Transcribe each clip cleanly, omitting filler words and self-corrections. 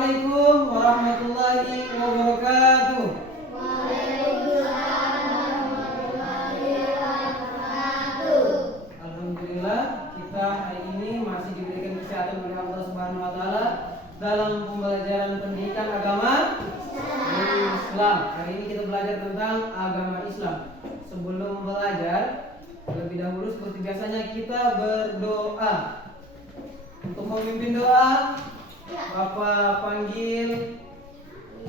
Assalamualaikum warahmatullahi wabarakatuh. Waalaikumsalam warahmatullahi wabarakatuh. Alhamdulillah kita hari ini masih diberikan kesehatan oleh Allah Subhanahu wa taala dalam pembelajaran pendidikan agama Islam. Hari ini kita belajar tentang agama Islam. Sebelum belajar, terlebih dahulu seperti biasanya kita berdoa. Untuk memimpin doa, Bapak panggil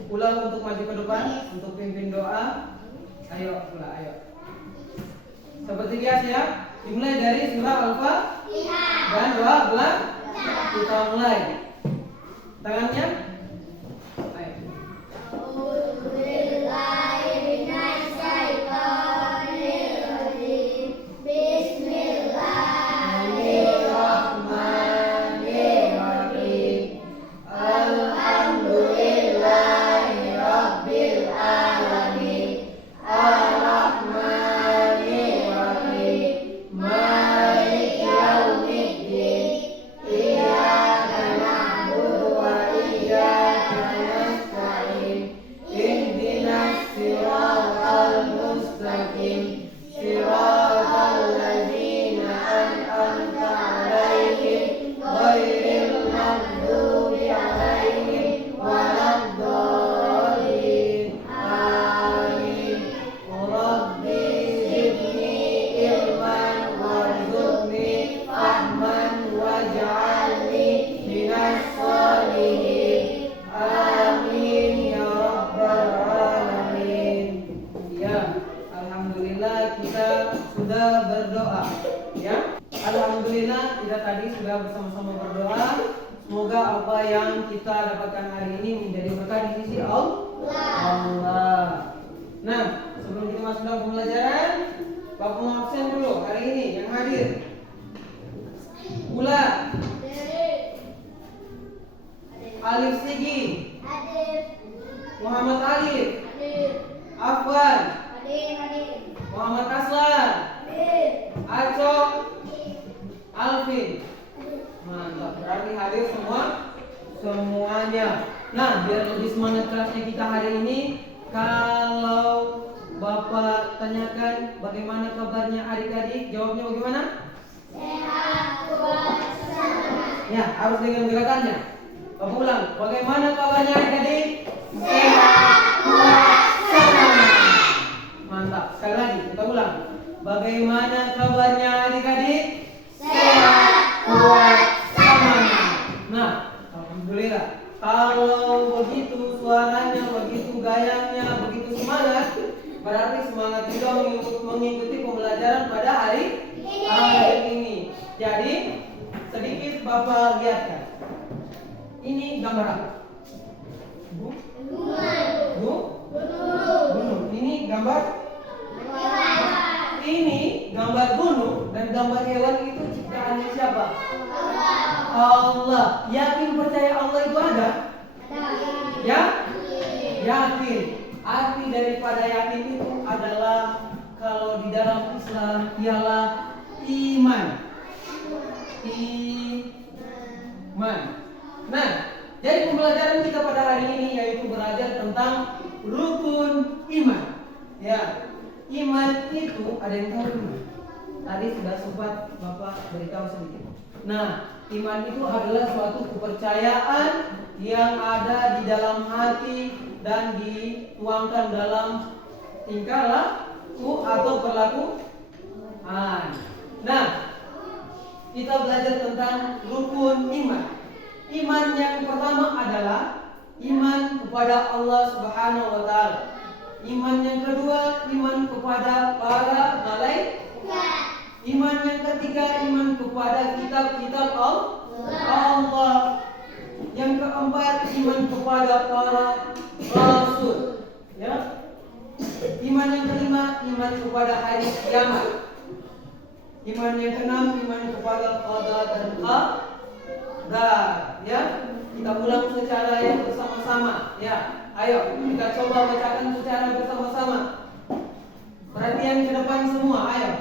ulang untuk maju ke depan untuk pimpin doa. Ayo, ayo. Seperti biasa ya, dimulai dari surah Al-Fatihah dan doa bulan. Kita mulai. Tangannya. Ayo. Alhamdulillah kita tadi sudah bersama-sama berdoa. Semoga apa yang kita dapatkan hari ini menjadi berkah di sisi Allah. Nah, sebelum kita masuk dalam pembelajaran, Bapak mau absen dulu hari ini yang hadir. Gula, Alif Sigi, Muhammad Alif, Afwan, Muhammad Aslan, Aco, Alvin. Mantap, berarti hadir semuanya. Nah, biar lebih semangat kelasnya kita hari ini, kalau Bapak tanyakan bagaimana kabarnya adik-adik, jawabnya bagaimana? Sehat, kuat, semangat. Ya, harus dengan gerakannya. Bapak ulang, bagaimana kabarnya adik-adik? Sehat, kuat, semangat. Mantap, sekali lagi kita ulang. Bagaimana kabarnya adik-adik? Sehat, kuat, semangat. Nah, alhamdulillah. Kalau begitu suaranya, begitu gayanya, begitu semangat, berarti semangat juga mengikuti pembelajaran pada hari ini. Jadi, sedikit Bapak lihatkan. Ini gambar apa? Gunung. Ini gambar? Ini gambar gunung dan gambar hewan itu ciptaannya siapa? Allah. Yakin percaya Allah itu ada? Ya? Yakin. Arti daripada yakin itu adalah kalau di dalam Islam ialah iman. Nah, jadi pembelajaran kita pada hari ini yaitu belajar tentang rukun iman. Ya, iman itu ada yang tahu ini. Tadi sudah sempat Bapak beritahu sedikit. Nah, iman itu adalah suatu kepercayaan yang ada di dalam hati dan dituangkan dalam tingkah laku atau perlakuan. Nah, kita belajar tentang rukun iman. Iman yang pertama adalah iman kepada Allah Subhanahu wa taala. Iman yang kedua, iman kepada para malaikat. Iman yang ketiga, iman kepada kitab-kitab Allah. Yang keempat, iman kepada para rasul. Ya. Iman yang kelima, iman kepada hari kiamat. Iman yang keenam, iman kepada qada dan qadar. Ya. Kita ulang secara yang bersama-sama. Ya. Ayo, kita coba bacakan secara bersama-sama. Perhatian ke depan semua, ayo.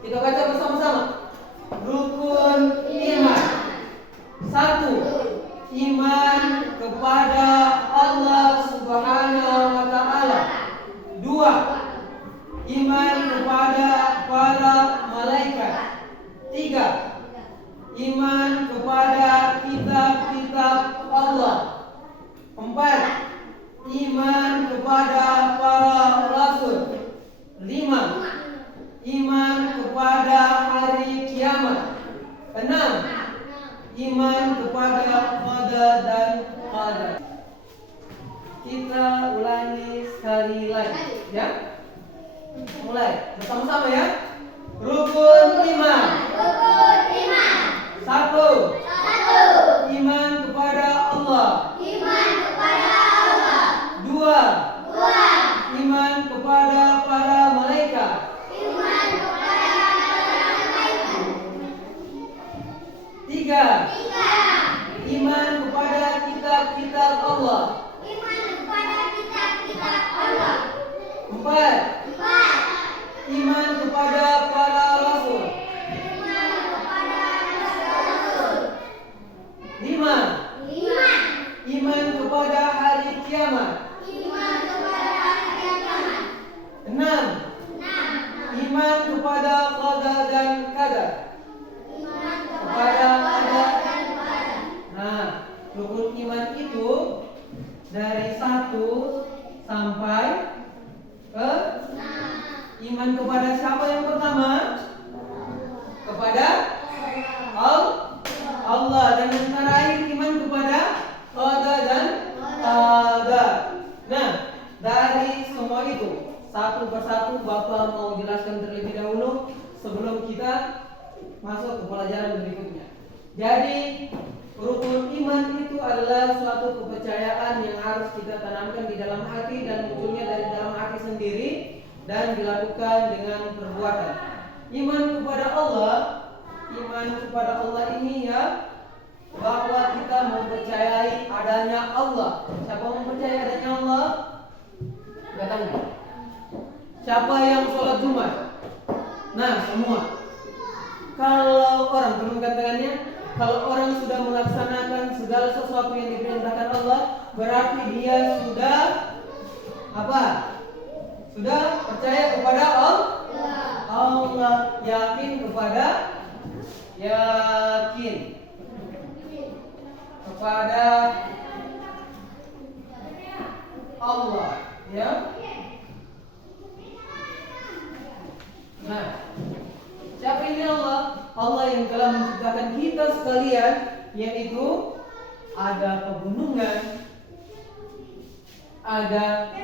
Kita baca bersama-sama. Rukun iman. Satu, iman kepada Allah Subhanahu wa Ta'ala. Dua, iman kepada para malaikat. Tiga, iman kepada kitab-kitab Allah. Empat, iman kepada para rasul. Lima, iman kepada hari kiamat. Enam, iman kepada qadar dan qadar. Kita ulangi sekali lagi, ya. Mulai bersama-sama ya. Rukun iman. Rukun iman. Satu, Satu. iman kepada Allah. Iman kepada Allah. Dua, Dua. iman kepada para malaikat. Iman kepada para malaikat. Tiga, Tiga. iman kepada kitab-kitab Allah. Iman kepada kitab-kitab Allah. Empat, Empat. iman kepada para rasul. Iman kepada rasul. Lima, Lima. iman kepada hari kiamat. Iman kepada hari kiamat. Enam, Enam. iman kepada qadar dan qadar. Iman Kepada qadar. dan qadar. Nah, rukun iman itu dari 1 sampai ke iman kepada siapa yang pertama? Kepada Allah, dan yang terakhir iman kepada qadar dan qadar. Nah, dari semua itu satu persatu Bapak mau jelaskan terlebih dahulu sebelum kita masuk ke pelajaran berikutnya. Jadi rukun iman itu adalah suatu kepercayaan yang harus kita tanamkan di dalam hati dan munculnya dari dalam hati sendiri dan dilakukan dengan perbuatan. Iman kepada Allah ini ya, bahwa kita mempercayai adanya Allah. Siapa mempercayai adanya Allah? Katakan. Siapa yang sholat Jumat? Nah, semua. Kalau orang, turunkan tangannya. Kalau orang sudah melaksanakan segala sesuatu yang diperintahkan Allah, berarti dia sudah apa? Sudah percaya kepada Allah, yakin kepada Allah, ya. Nah, siapa ini Allah? Allah yang telah menciptakan kita sekalian, yaitu ada pegunungan, ada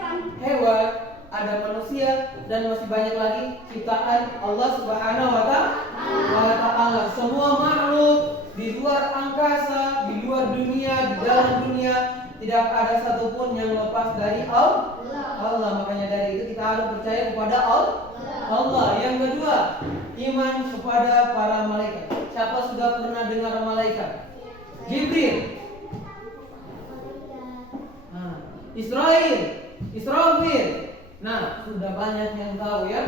hewan, ada manusia, dan masih banyak lagi ciptaan Allah Subhanahu wa Ta'ala. Semua makhluk di luar angkasa, di luar dunia, di dalam dunia, tidak ada satupun yang lepas dari Allah. Makanya dari itu kita harus percaya kepada Allah. Yang kedua, iman kepada para malaikat. Siapa sudah pernah dengar malaikat? Jibril, Israfil. Nah, sudah banyak yang tahu ya.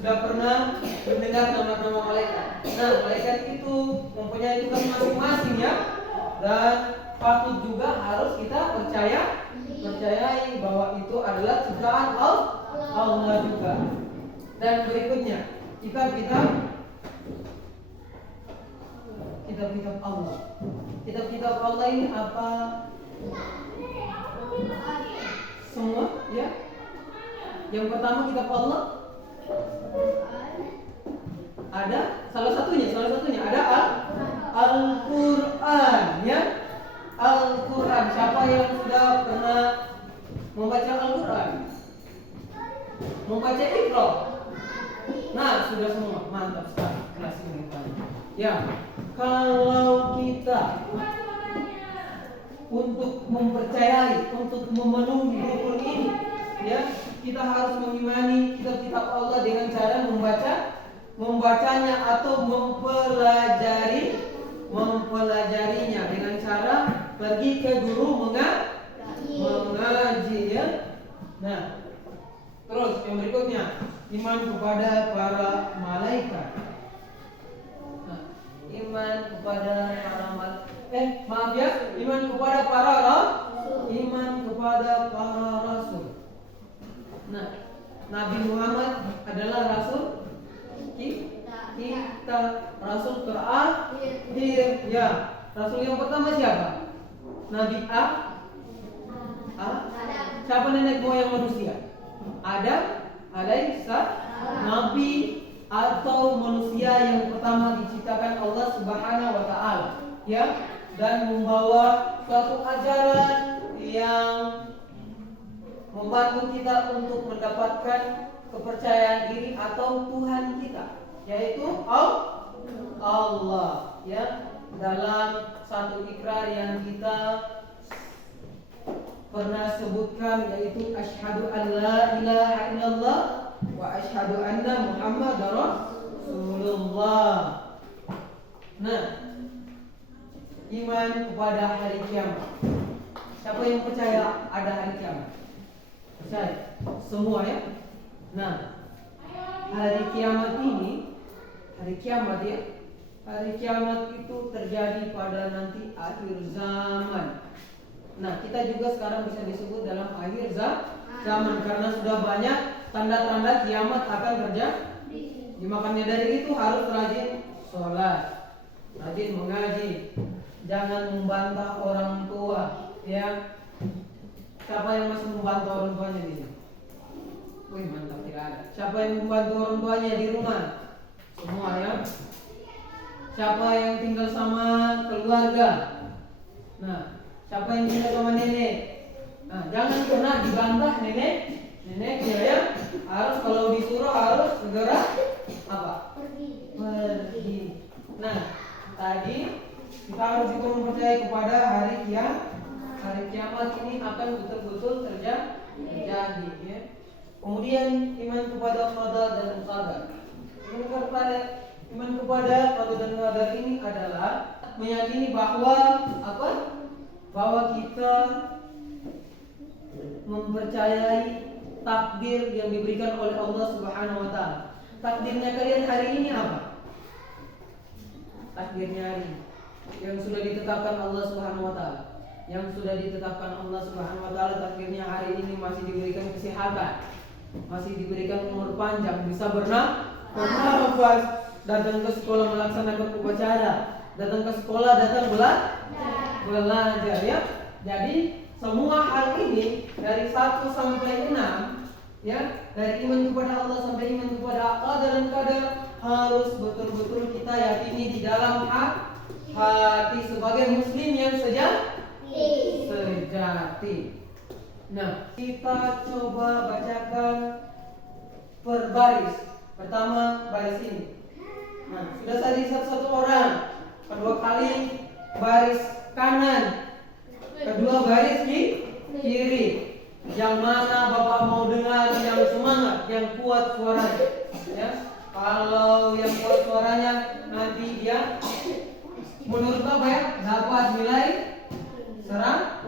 Sudah pernah mendengar nama-nama malaikat. Nah, malaikat itu mempunyai tugas masing-masing ya. Dan patut juga harus kita percayai bahwa itu adalah ciptaan Allah juga. Dan berikutnya, kitab-kitab Allah. Kitab-kitab Allah ini apa? Semua ya. Yang pertama kitab Allah ada salah satunya ada Al-Qur'an ya. Al-Qur'an. Siapa yang sudah pernah membaca Al-Qur'an? Membaca Iqra? Nah, sudah semua. Mantap sekali kelas ini. Ya, kalau kita untuk mempercayai, untuk memenuhi rukun ini, ya, kita harus mengimani kitab-kitab Allah dengan cara membacanya atau mempelajarinya dengan cara pergi ke guru mengaji ya. Nah, terus yang berikutnya, iman kepada para malaikat. Nah, iman kepada para malaikat. maaf ya, iman kepada para rasul. Nah, Nabi Muhammad adalah rasul kita, rasul terakhir. Ya, rasul yang pertama siapa? Nabi siapa nenek moyang manusia? Adam alaihissalam, nabi atau manusia yang pertama diciptakan Allah Subhanahu wa taala, ya, dan membawa suatu ajaran yang membantu kita untuk mendapatkan kepercayaan diri atau Tuhan kita, yaitu Allah, ya, dalam satu ikrar yang kita pernah sebutkan, yaitu asyhadu an la ilaha illallah wa asyhadu anna muhammadar rasulullah. Nah, iman kepada hari kiamat. Siapa yang percaya ada hari kiamat? Percaya? Semua, ya? Nah, hari kiamat ini, hari kiamat itu terjadi pada nanti akhir zaman. Nah, kita juga sekarang bisa disebut dalam akhir zaman karena sudah banyak tanda-tanda kiamat akan terjadi. Makanya dari itu harus rajin sholat, rajin mengaji, jangan membantah orang tua, ya. Siapa yang masih membantah orang tuanya di sini? Wih, mantap, tidak ada. Siapa yang membantu orang tuanya di rumah? Semua, ya. Siapa yang tinggal sama keluarga? Nah, siapa yang tinggal sama nenek? Nah, jangan pernah dibantah neneknya, ya. Harus kalau disuruh harus segera apa? Pergi. Nah, tadi kita harus juga mempercayai kepada hari kiamat ini akan betul-betul terjadi, ya. Kemudian iman kepada qada dan qadar. Iman kepada qada dan qadar ini adalah meyakini bahwa kita mempercayai takdir yang diberikan oleh Allah Subhanahu wa taala. Takdirnya kalian hari ini apa? Takdirnya hari ini yang sudah ditetapkan Allah Subhanahu wa taala. Yang sudah ditetapkan Allah Subhanahu wa taala, takdirnya hari ini masih diberikan kesehatan, masih diberikan umur panjang, bisa bernafas, datang ke sekolah melaksanakan upacara, datang ke sekolah, datang belajar, ya. Jadi semua hal ini dari 1 sampai 6, ya, dari iman kepada Allah sampai iman kepada qadar dan qadar harus betul-betul kita yakini di dalam hati sebagai muslim yang sejati. Nah, kita coba bacakan per baris. Pertama baris ini. Nah, sudah tadi satu orang. Kedua kali baris kanan. Kedua baris kiri. Yang mana Bapak mau dengar yang semangat, yang kuat suaranya, ya. Kalau yang kuat suaranya nanti dia menurut Bapak, ya, dapat nilai 100.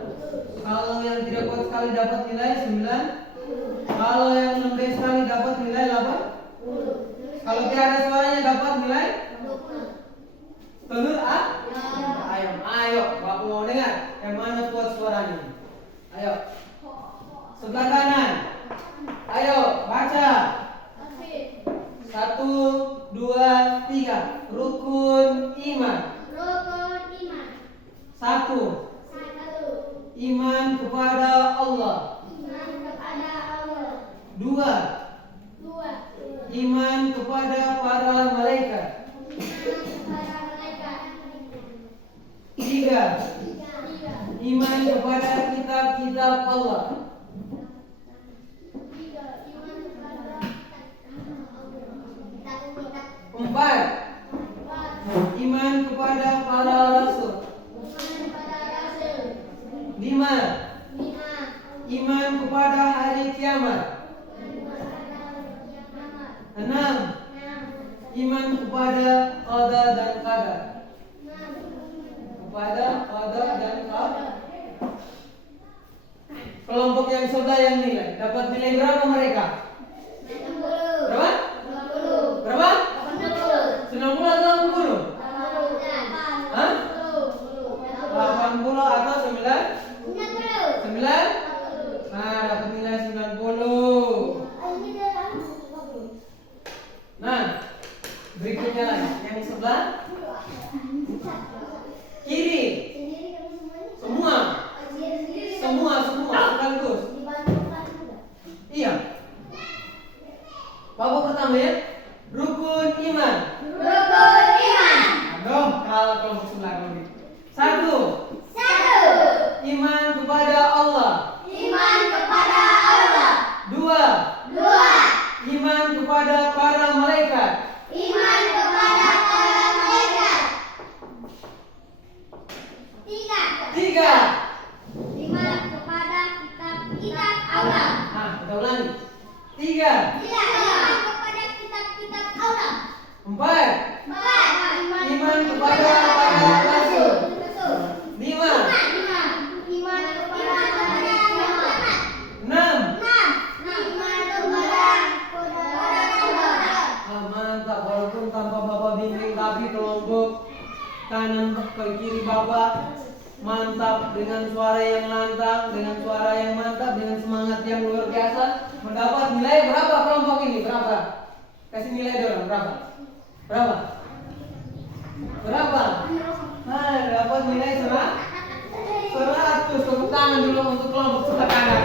Kalau yang tidak kuat sekali dapat nilai 9. Kalau yang lembek sekali dapat nilai 8. Kalau tidak ada suaranya dapat nilai 20. Telur ayo Bapak mau dengar yang mana kuat suaranya. Ayo. Sebelah kanan. Ayo baca. 1, 2, 3. Rukun iman. 1. Iman kepada Allah. 2. Iman kepada para malaikat. 3. Iman kepada kitab-kitab Allah. 4. Iman kepada para rasul. 5. Iman kepada hari kiamat. 6. Iman kepada qada dan qadar. Kelompok yang sebelah yang nilai dapat nilai berapa mereka? Berapa? 90 atau 80? Hah? Kiri. Semua. Semua sekaligus. Iya. Babak pertama ya. Rukun iman. Aduh, kalau kelompok sebelah kalau gitu. 1. Iman kepada Allah. 2. Iman kepada para malaikat. 3. Iman kepada kitab Allah. Kita ulangi. 3. Iman kepada kitab Allah. 4. Iman kepada para rasul. 5. Iman kepada para kiamat. 6. Iman kepada para saudara. Mantap, walaupun tanpa Bapak bimbing tapi kelompok kanan ke kiri Bapak mantap dengan suara yang lantang, dengan suara yang mantap, dengan semangat yang luar biasa. Mendapat nilai berapa kelompok ini? Berapa? Kasih nilai dong, berapa? Dapat nilai 100. Tepuk tangan dulu untuk kelompok sebelah kanan.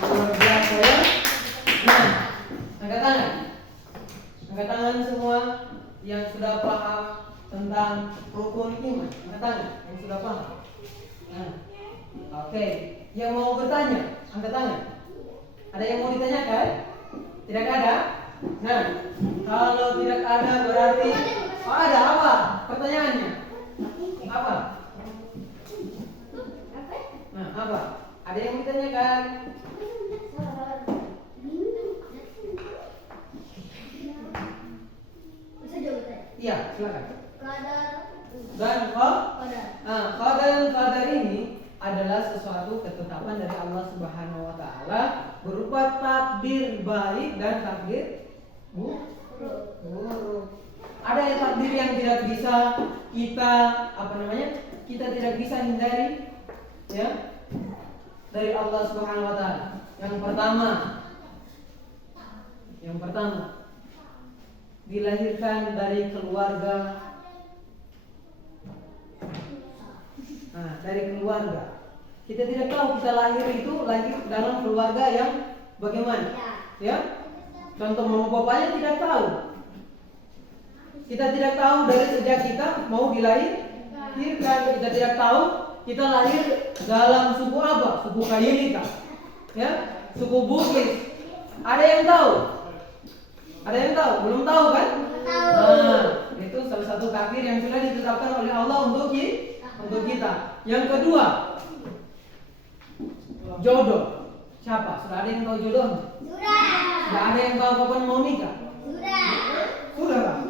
Luar biasa ya. Nah, angkat tangan semua yang sudah paham tentang rukun iman. Angkat tangan yang sudah paham. Nah, oke. Yang mau bertanya, angkat tangan. Ada yang mau ditanyakan? Tidak ada? Nah, kalau tidak ada berarti ada apa? Pertanyaannya apa? Nah, apa? Ada yang mau ditanyakan? Iya, silakan. Dan qadar ini adalah sesuatu ketetapan dari Allah Subhanahu wa taala berupa takdir baik dan takdir buruk. Ada yang takdir yang tidak bisa kita kita tidak bisa hindari ya dari Allah Subhanahu wa taala. Yang pertama dilahirkan dari keluarga. Dari keluarga. Kita tidak tahu kita lahir dalam keluarga yang bagaimana. Ya? Contoh mama bapaknya tidak tahu. Kita tidak tahu dari sejak kita mau dilahirkan. Kita tidak tahu kita lahir dalam suku apa? Suku Kayilika. Ya? Suku Bugis. Ada yang tahu? Belum tahu kan? Itu salah satu takdir yang sudah ditetapkan oleh Allah untuk kita. Yang kedua, jodoh. Siapa? Sudah ada yang tahu jodohnya? Sudah ada yang tahu kapan mau nikah? Sudah Pak?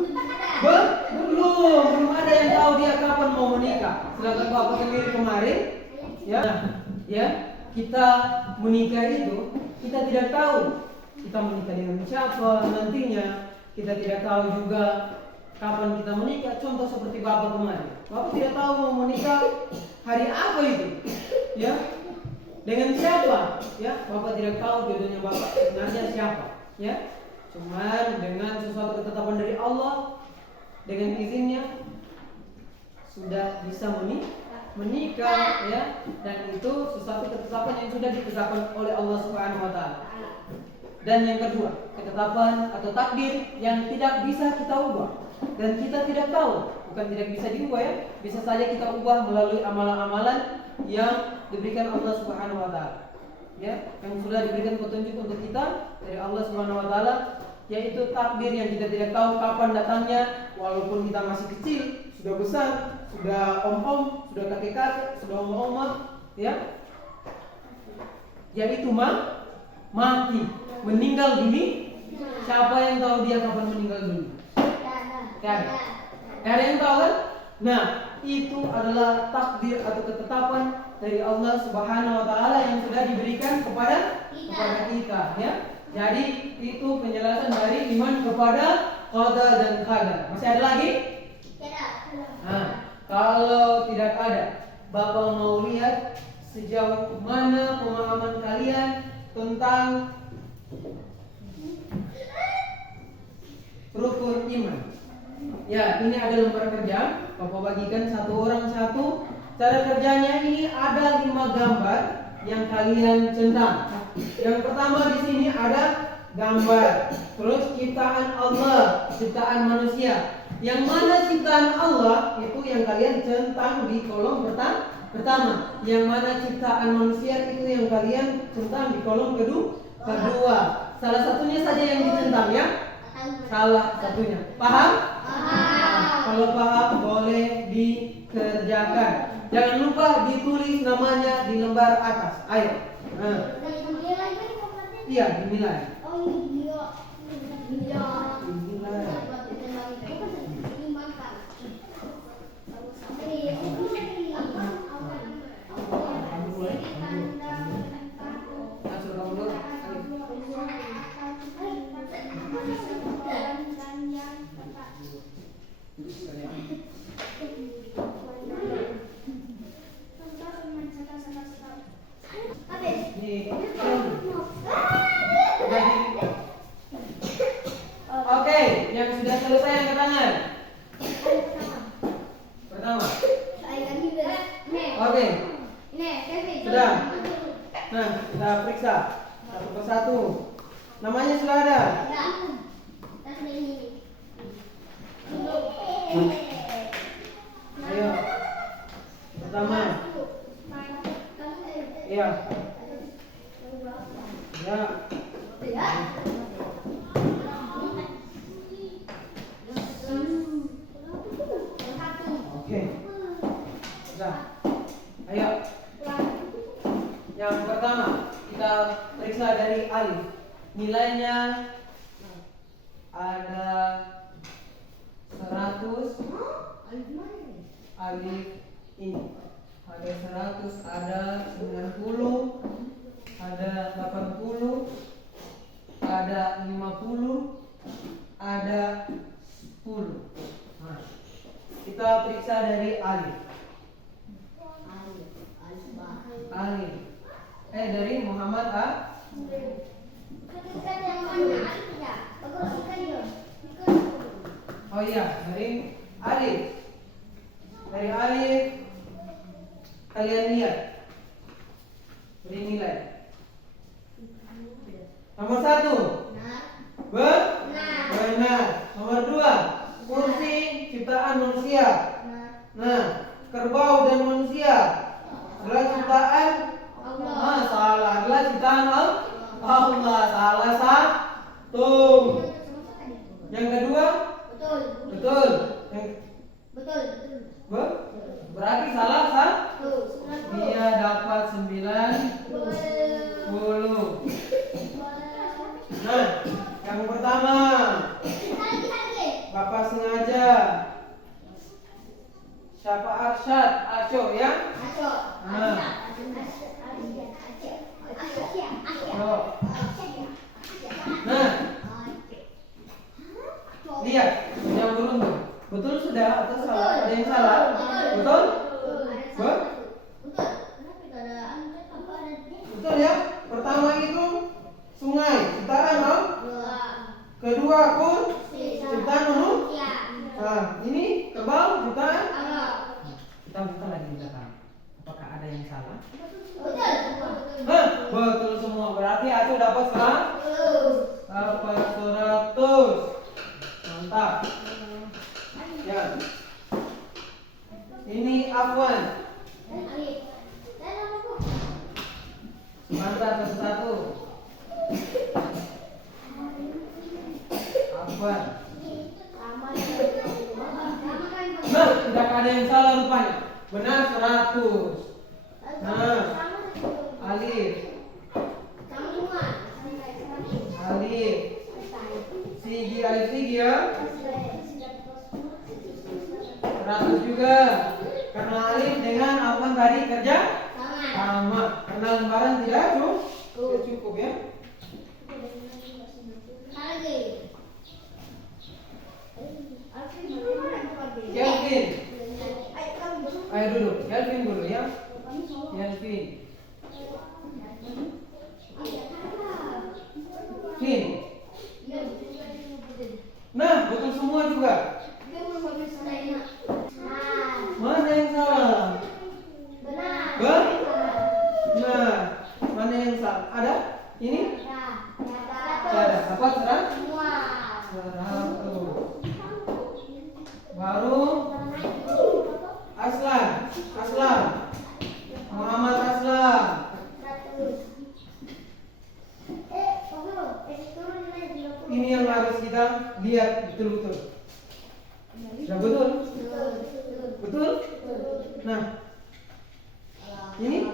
Belum ada yang tahu dia kapan mau menikah. Sedangkan Bapak sendiri kemarin, ya, kita menikah itu kita tidak tahu kita menikah dengan siapa nantinya. Kita tidak tahu juga kapan kita menikah. Contoh seperti Bapak kemarin. Bapak tidak tahu mau menikah hari apa itu. Ya. Dengan siapa? Ya, Bapak tidak tahu jodohnya Bapak sebenarnya siapa. Ya. Cuman dengan sesuatu ketetapan dari Allah, dengan izinnya sudah bisa menikah ya, dan itu sesuatu ketetapan yang sudah ditetapkan oleh Allah Subhanahu wa taala. Dan yang kedua, ketetapan atau takdir yang tidak bisa kita ubah dan kita tidak tahu, bukan tidak bisa diubah ya, bisa saja kita ubah melalui amalan-amalan yang diberikan Allah Subhanahu wa taala. Ya, yang sudah diberikan petunjuk untuk kita dari Allah Subhanahu wa taala, yaitu takdir yang kita tidak tahu kapan datangnya, walaupun kita masih kecil, sudah besar, sudah om-om, sudah kakek-kakek, sudah oma-oma, ya. Yaitu mati, meninggal dunia. Siapa yang tahu dia kapan meninggal dunia? Tidak ada yang tahu kan? Nah, itu adalah takdir atau ketetapan dari Allah Subhanahu wa taala yang sudah diberikan kepada kita, ya. Jadi itu penjelasan dari iman kepada qada dan qadar. Masih ada lagi? Nah, kalau tidak ada, Bapak mau lihat sejauh mana pemahaman kalian tentang rukun iman. Ya, ini ada lembar kerja. Bapak bagikan satu orang satu. Cara kerjanya ini ada 5 gambar yang kalian centang. Yang pertama di sini ada gambar. Terus ciptaan Allah, ciptaan manusia. Yang mana ciptaan Allah itu yang kalian centang di kolom pertama. Yang mana ciptaan manusia itu yang kalian centang di kolom kedua. Salah satunya saja yang dicentang ya. Salah satunya. Paham? Kalau paham boleh dikerjakan. Jangan lupa ditulis namanya di lembar atas. Ayo. Nah. Iya, dinilai. Oke, yang sudah selesai angkat tangan. Pertama. Oke. Sudah. Nah, kita periksa satu persatu. Namanya sudah ada. Ayo. Pertama. Iya. Ya. Oke. Sudah. Ayo. Yang pertama kita periksa dari alif. Nilainya ada 100. Alif ini ada 100, ada 90, ada 80, ada 50, ada 10. Nah, kita periksa dari alif. Alif. Dari Muhammad A. Oh iya, dari alif. Dari alif kalian lihat. Beri nilai. Nomor 1. Benar. Nomor 2. Kursi ciptaan manusia. Nah, kerbau dan manusia adalah ciptaan salah. Adalah ciptaan Allah. Salah satu. Yang kedua? Betul. Berarti salah satu. Dia dapat 90. Nah, yang pertama Bapak sengaja. Siapa? Arsyad, Aco ya? Nah. Nah, lihat yang beruntung. Betul sudah atau salah? Ada yang salah? Betul? Betul ya? Pertama itu sungai, ciptaan no? Kedua pun ciptaan manusia. Nah, ini kerbau ciptaan. Kita buka lagi di belakang. Apakah ada yang salah? Betul semua. Berarti aku dapat 100. Mantap. Ya. Ini Afwan. Sebentar satu-satu. Afwan. Nah, tidak ada yang salah rupanya. Benar 100. Nah, alif. Alif. Sigi, alif sigi ya. 100 juga. Karena alif dengan Afwan tadi kerja sama. Karena lembaran tidak cukup ya. Kelvin. Ayo duduk. Kelvin dulu ya. Kelvin. Nah, betul semua juga. Nah, ini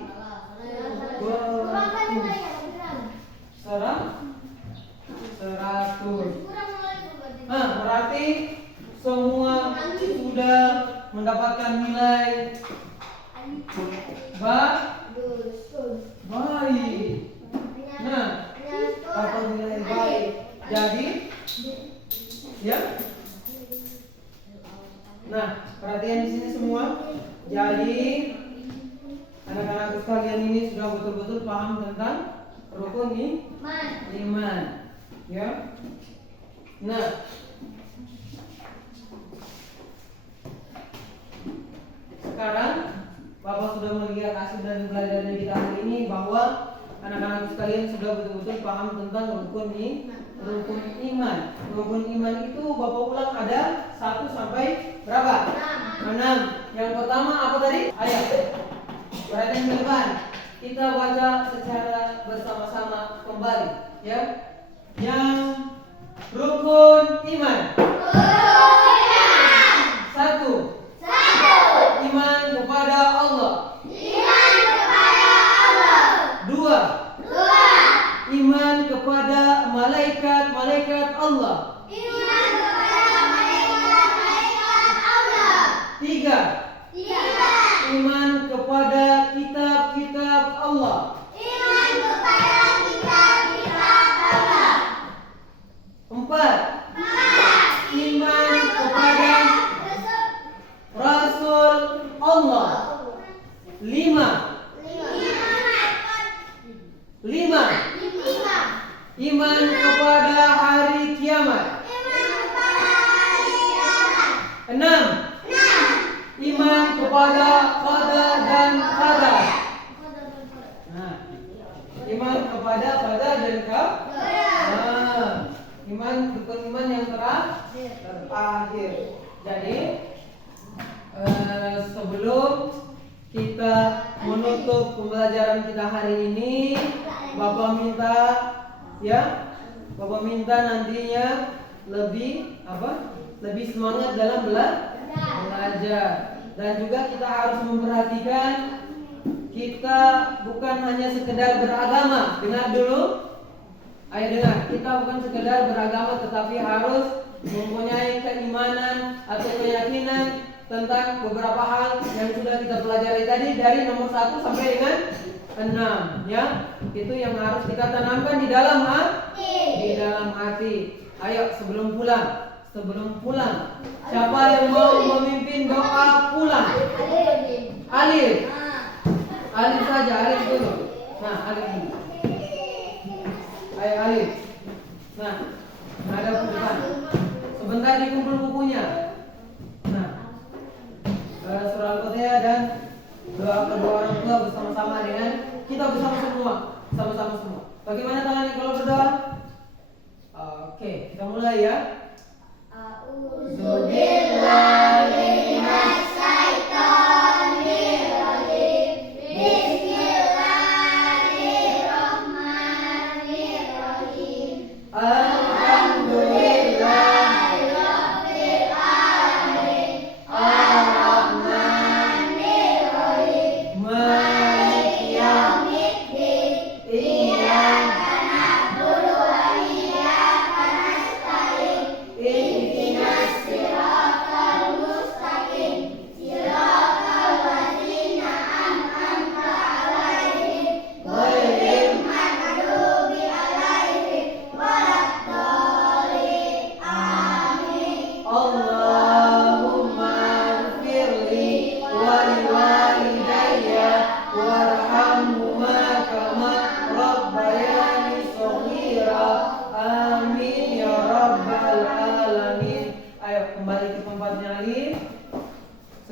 Kurangkan 200. nilainya, kurang. 100. Kurang nilai berarti. Nah, berarti semua sudah mendapatkan nilai baik. Nah, dapat nilai baik. Jadi, ya. Nah, perhatian di sini semua. Jadi, anak-anakku sekalian ini sudah betul-betul paham tentang rukun iman. Ya. Nah, sekarang Bapak sudah melihat hasil dari pelajaran kita hari ini bahwa anak-anak sekalian sudah betul-betul paham tentang rukun iman. Rukun iman itu Bapak ulang ada 1 sampai berapa? 6. Yang pertama apa tadi? Ayat. Perhatian ke depan. Kita baca secara bersama-sama kembali, ya. Yang rukun iman. 1. Iman kepada Allah. 2. Iman kepada malaikat Allah. 3. Iman kepada kitab-kitab Allah. 4. Iman kepada Rasul Allah. 5. Iman kepada hari kiamat. 6. Iman kepada qada dan qadar. Nah, iman kepada qada dan qadar. Nah, rukun iman yang terakhir. Jadi, sebelum kita menutup pembelajaran kita hari ini, Bapak minta nantinya lebih semangat dalam belajar. Dan juga kita harus memperhatikan kita bukan hanya sekedar beragama. Dengar dulu. Ayo dengar, kita bukan sekedar beragama tetapi harus mempunyai keimanan atau keyakinan tentang beberapa hal yang sudah kita pelajari tadi dari nomor 1 sampai dengan 6, ya. Itu yang harus kita tanamkan di dalam hati. Ayo sebelum pulang, siapa yang mau memimpin doa pulang? Alif saja, Alif dulu. Nah, Alif dulu. Ayo Alif. Nah, ada depan. Sebentar dikumpul bukunya. Nah, surah Al-Fatihah dan doa kedua orang tua bersama-sama dengan kita sama-sama semua. Bagaimana tangannya kalau berdoa? Oke, kita mulai ya.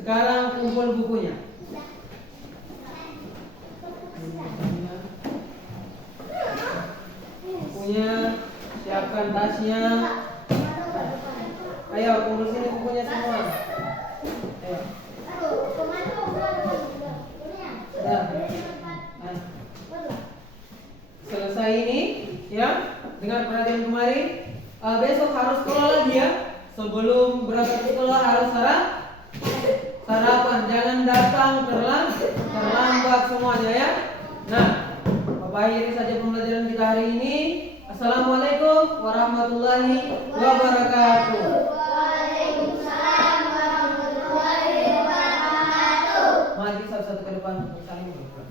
Sekarang kumpul bukunya. Siapkan tasnya. Ayo kumpul sini bukunya semua. Ayo. Nah. Selesai ini, ya. Dengan perhatian kemarin, besok harus sekolah lagi ya. Sebelum berangkat sekolah harus sarapan. Jangan datang terlambat semuanya ya. Nah, Bapak akhiri saja pembelajaran kita hari ini. Assalamualaikum warahmatullahi wabarakatuh. Waalaikumsalam warahmatullahi wabarakatuh. Mari satu-satu ke depan saling berperan.